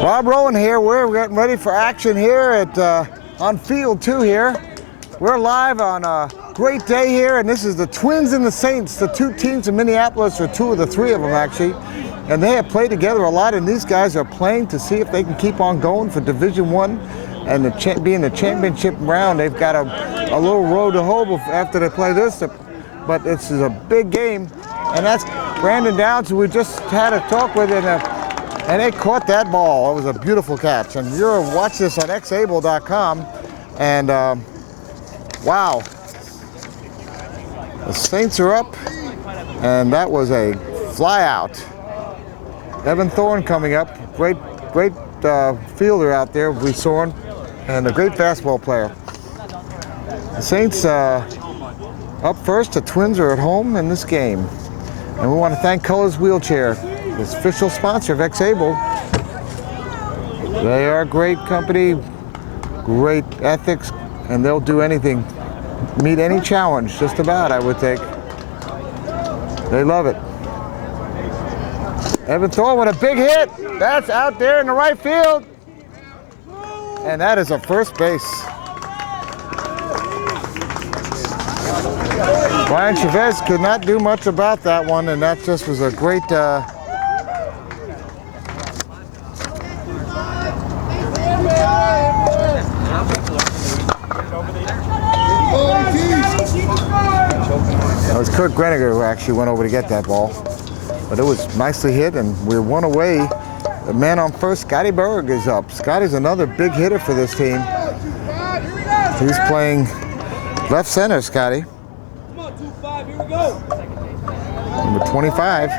Rob Rowan here. We're getting ready for action here at on field 2 here. We're live on a great day here, and this is the Twins and the Saints, the two teams in Minneapolis, or 2 of the 3 of them actually. And they have played together a lot, and these guys are playing to see if they can keep on going for Division I and being the championship round. They've got a little road to hoe after they play this, but this is a big game. And that's Brandon Downs, who we just had a talk with, and they caught that ball. It was a beautiful catch. And you're watching this on xable.com, and wow, the Saints are up, and that was a fly out. Evan Thorne coming up, great fielder out there. We saw him, and a great fastball player. The Saints up first. The Twins are at home in this game. And we want to thank Colors Wheelchair, the official sponsor of Xable. They are a great company, great ethics, and they'll do anything, meet any challenge, just about, I would think. They love it. Evan Thorne with a big hit. That's out there in the right field. And that is a first base. Brian Chavez could not do much about that one, and that just was a great That was Kurt Greniger who actually went over to get that ball. But it was nicely hit, and we're 1 away. The man on first, Scotty Berg, is up. Scotty's another big hitter for this team. He's playing left center, Scotty. Number 25.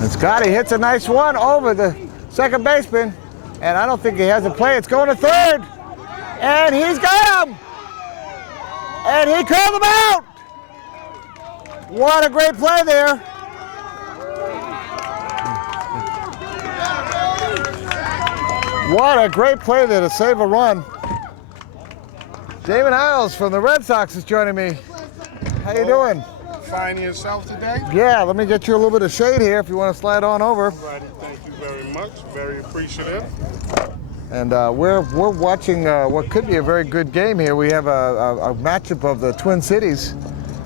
And Scotty hits a nice one over the second baseman, and I don't think he has a play. It's going to third, and he's got him, and he called him out. What a great play there. What a great play there to save a run. David Hiles from the Red Sox is joining me. How you doing? Fine yourself today? Yeah, let me get you a little bit of shade here if you want to slide on over. Righty, thank you very much. Very appreciative. And we're watching what could be a very good game here. We have a matchup of the Twin Cities.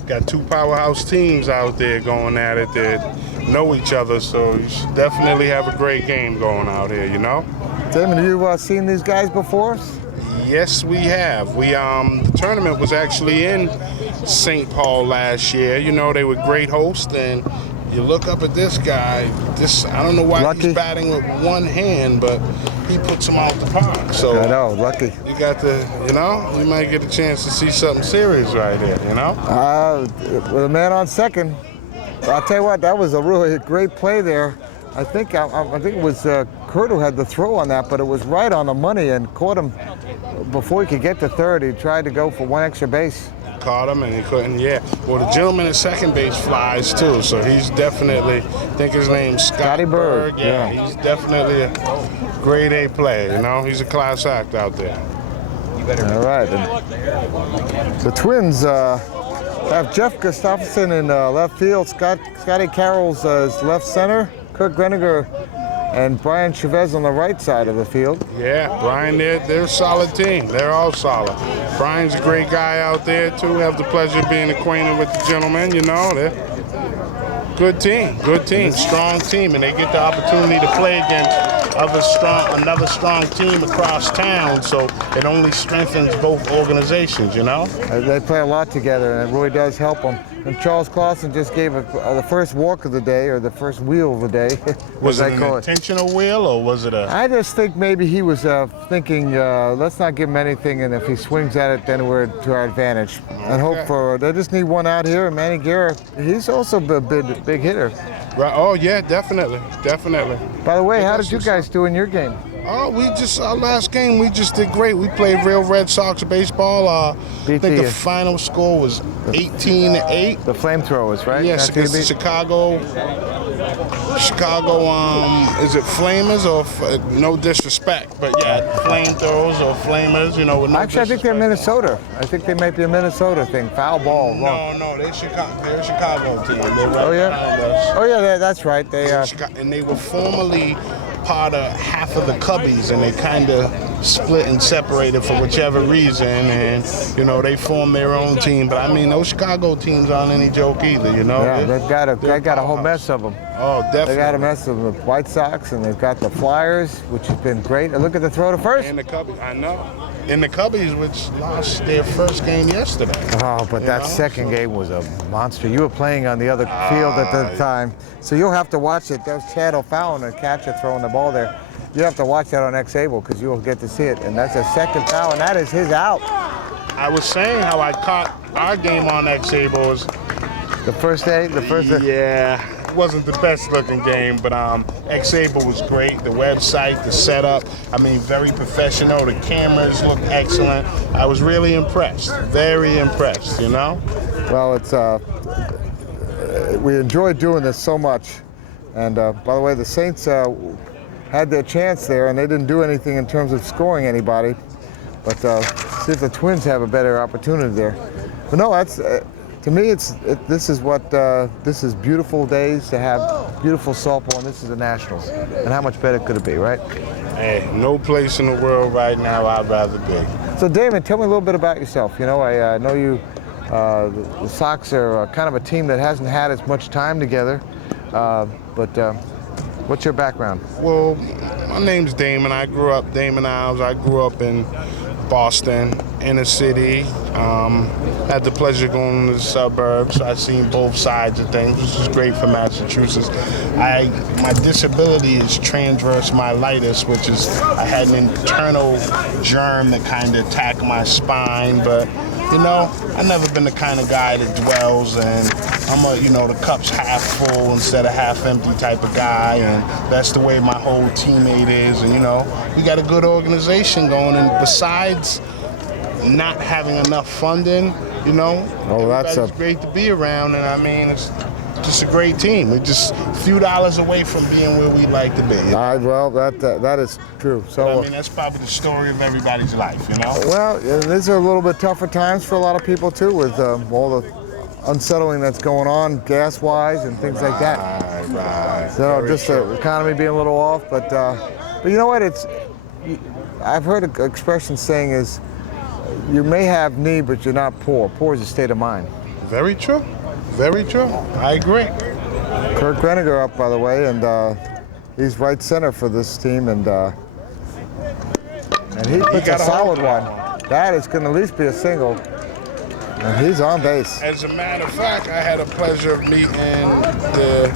Got 2 powerhouse teams out there going at it that know each other, so you should definitely have a great game going out here, you know? Damon, have you seen these guys before? Yes, we have. The tournament was actually in St. Paul last year. You know, they were great hosts, and you look up at this guy, I don't know why Lucky. He's batting with one hand, but he puts him out the park. So I know, lucky. you got you might get a chance to see something serious right here, you know? With a man on second, I'll tell you what, that was a really great play there. I think it was Kurt who had the throw on that, but it was right on the money and caught him before he could get to third. He tried to go for 1 extra base. Caught him and he couldn't, yeah. Well, the gentleman at second base flies too, so he's definitely, I think his name's Scotty Berg. Yeah, he's definitely a grade A player, you know? He's a class act out there. All right. And the Twins have Jeff Gustafson in left field, Scotty Carroll's left center, Kurt Greniger and Brian Chavez on the right side of the field. Yeah, Brian, they're a solid team. They're all solid. Brian's a great guy out there, too. We have the pleasure of being acquainted with the gentleman, you know. They're good team, strong team, and they get the opportunity to play against another strong team across town, so it only strengthens both organizations, you know? They play a lot together, and it really does help them. And Charles Clausen just gave the first walk of the day, or the first wheel of the day. Was it an intentional wheel, or was it a... I just think maybe he was thinking, let's not give him anything, and if he swings at it, then we're to our advantage. Okay. And hope for, they just need one out here, and Manny Guerra, he's also a big hitter. Right. Oh, yeah, definitely. By the way, how did you guys do in your game? Oh, our last game, we just did great. We played real Red Sox baseball. I think the final score was 18-8. The flamethrowers, right? Yes, against Chicago Chicago, is it Flamers or no disrespect, but yeah, flamethrowers or flamers, you know. With no Actually, I think they're Minnesota. I think they might be a Minnesota thing. Foul ball. No, they're Chicago. They're a Chicago team. They're right Oh yeah. behind us. Oh yeah, that's right. They And they were formerly part of half of the Cubbies, and they kind of split and separated for whichever reason, and you know they formed their own team. But I mean, those Chicago teams aren't any joke either, you know. yeah, they've got a whole mess of them. Oh, definitely. They got a mess of the White Sox, and they've got the Flyers, which has been great. And look at the throw to first. And the Cubbies, I know. And the Cubbies, which lost their first game yesterday. Oh, but that second game was a monster. You were playing on the other field at the time, so you'll have to watch it. That was Chad O'Fallon, a catcher, throwing the ball there. You have to watch that on X-Able because you'll get to see it. And that's a second foul, and that is his out. I was saying how I caught our game on X-Able. The first day. Yeah. It wasn't the best looking game, but X-Able was great. The website, the setup, I mean, very professional. The cameras looked excellent. I was really impressed, very impressed, you know? Well, it's we enjoyed doing this so much. And by the way, the Saints had their chance there, and they didn't do anything in terms of scoring anybody. But see if the Twins have a better opportunity there. But no, that's to me, this is beautiful days to have beautiful softball, and this is the Nationals. And how much better could it be, right? Hey, no place in the world right now I'd rather be. So, Damon, tell me a little bit about yourself. You know, I know you. The Sox are kind of a team that hasn't had as much time together. But what's your background? Well, my name's Damon. I grew up Damon Ives. I grew up in Boston, inner city. Had the pleasure of going to the suburbs. I've seen both sides of things, which is great for Massachusetts. My disability is transverse myelitis, which is I had an internal germ that kind of attacked my spine, but you know, I've never been the kind of guy that dwells, and I'm the cup's half full instead of half empty type of guy, and that's the way my whole teammate is, and you know, we got a good organization going, and besides not having enough funding, you know, everybody's great to be around, and I mean, it's just a great team. We're just a few dollars away from being where we'd like to be. Well, that is true. So but, I mean, that's probably the story of everybody's life, you know? Well, these are a little bit tougher times for a lot of people, too, with all the unsettling that's going on gas-wise and things like that. Right. So Very just true. the economy being a little off. But you know what? I've heard an expression saying is, you may have need, but you're not poor. Poor is a state of mind. Very true. Very true. I agree. Kurt Greniger up, by the way, and he's right center for this team, and he puts a solid one. That is going to at least be a single, and he's on base. As a matter of fact, I had a pleasure of meeting the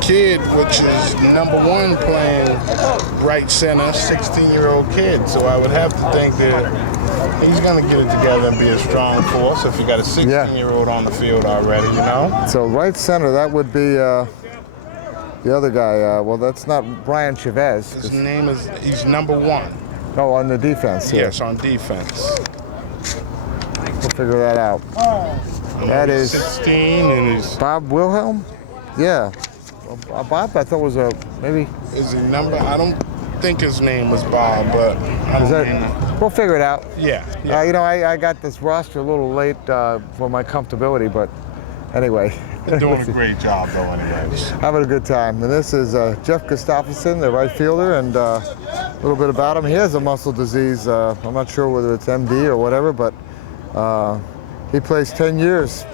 kid, which is #1 playing right center, 16-year-old kid. So I would have to think that he's going to get it together and be a strong force if you got a 16-year-old on the field already, you know? So right center, that would be the other guy. Well, that's not Brian Chavez. His name is, he's #1. Oh, on the defense. Yeah. Yes, on defense. We'll figure that out. That is 16 and he's... Bob Wilhelm? Yeah. Bob, I thought was maybe... Is he number? I don't think his name was Bob, but I don't we'll figure it out. Yeah. I got this roster a little late for my comfortability, but anyway. They're doing a great job, though, anyways. Having a good time. And this is Jeff Gustafsson, the right fielder, and a little bit about him. He has a muscle disease. I'm not sure whether it's MD or whatever, but he plays 10 years.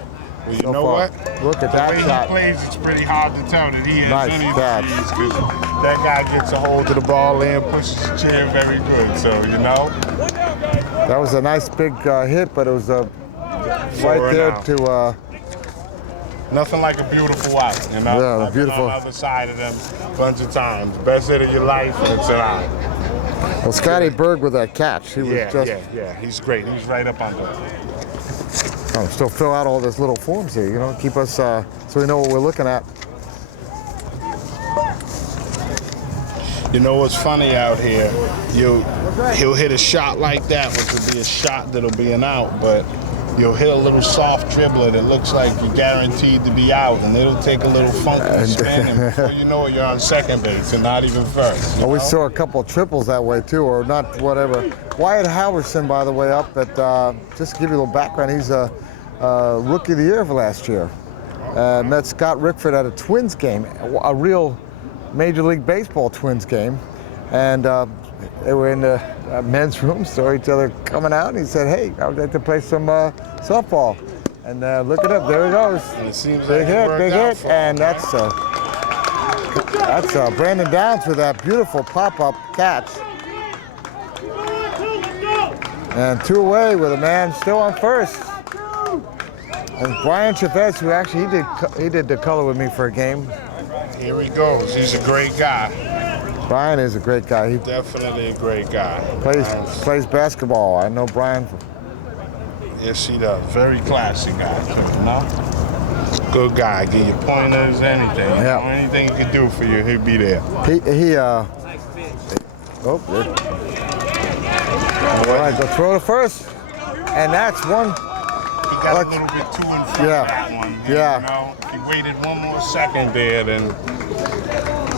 Well, you know what? Look at that shot. The way he plays, it's pretty hard to tell that he has Nice any catch. disease, because that guy gets a hold of the ball and pushes the chair very good. So, you know. That was a nice big hit, but it was right there to... Nothing like a beautiful out, you know? Yeah, I've beautiful. been on the other side of them a bunch of times. Best hit of your life, and it's an out. Well, Scotty Berg with that catch. He was Yeah. He's great. He's right up under it. Oh, still fill out all these little forms here, you know, keep us so we know what we're looking at. You know what's funny out here? He'll hit a shot like that, which will be a shot that'll be an out, but you'll hit a little soft dribbler that looks like you're guaranteed to be out, and it'll take a little funky spin, and before you know it, you're on second base and not even first. We saw a couple of triples that way too, or not, whatever. Wyatt Halverson, by the way, up at, just to give you a little background, he's a Rookie of the Year for last year. Met Scott Rickford at a Twins game, a real Major League Baseball Twins game, and they were in the men's room, saw each other coming out, and he said, "Hey, I would like to play some softball." And look it up, there he goes. And it seems Big like it hit, worked out for him, and right? that's Brandon Downs with that beautiful pop-up catch. And 2 away with a man still on first. And Brian Chavez, who actually he did the color with me for a game. Here he goes. He's a great guy. Brian is a great guy. He Definitely a great guy. plays basketball. I know Brian. Yes, he does. Very classy guy, too, you know? Good guy. Give you pointers, anything. You Yeah. know, anything he can do for you, he'll be there. All right, go throw to first. And that's one. He got a little bit too in front Yeah. of that one. Yeah. You know, if he waited one more second there, then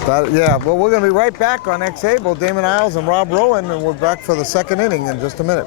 Well, we're going to be right back on X-Able, Damon Isles and Rob Rowan, and we're back for the second inning in just a minute.